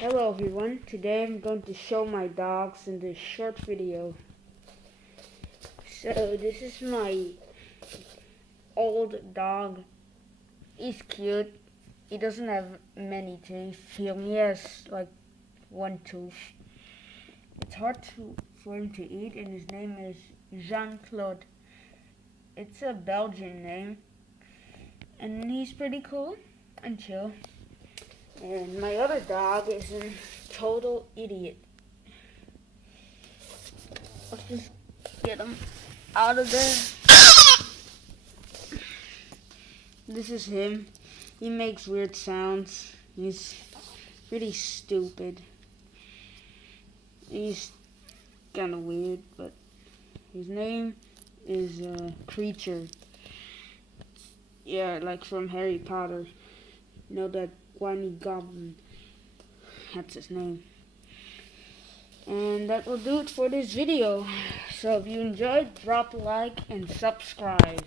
Hello everyone, today I'm going to show my dogs in this short video. So this is my old dog. He's cute. He doesn't have many teeth. He only has like one tooth. It's hard for him to eat, and his name is Jean-Claude. It's a Belgian name, and he's pretty cool and chill. And my other dog is a total idiot. Let's just get him out of there. This is him. He makes weird sounds. He's pretty stupid. He's kind of weird, but his name is Creature. Yeah, like from Harry Potter. You know that whiny goblin. That's his name. And that will do it for this video. So if you enjoyed, drop a like and subscribe.